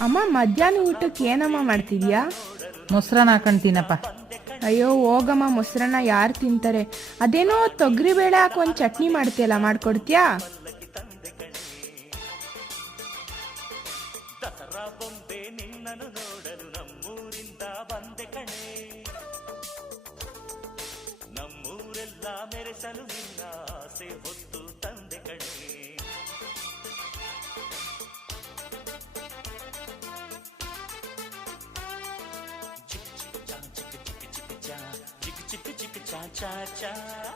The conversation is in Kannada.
ಅಮ್ಮ ಮಧ್ಯಾಹ್ನ ಊಟಕ್ಕೆ ಏನಮ್ಮ ಮಾಡ್ತಿದ್ಯಾ? ಮೊಸರನ್ನ ಹಾಕೊಂತೀನಪ್ಪ. ಅಯ್ಯೋ ಹೋಗಮ್ಮ, ಮೊಸರನ್ನ ಯಾರು ತಿಂತಾರೆ? ಅದೇನೋ ತೊಗರಿ ಬೇಳೆ ಹಾಕಿ ಒಂದು ಚಟ್ನಿ ಮಾಡ್ತೀಯಲ್ಲ, ಮಾಡ್ಕೊಡ್ತೀಯಾ? cha cha cha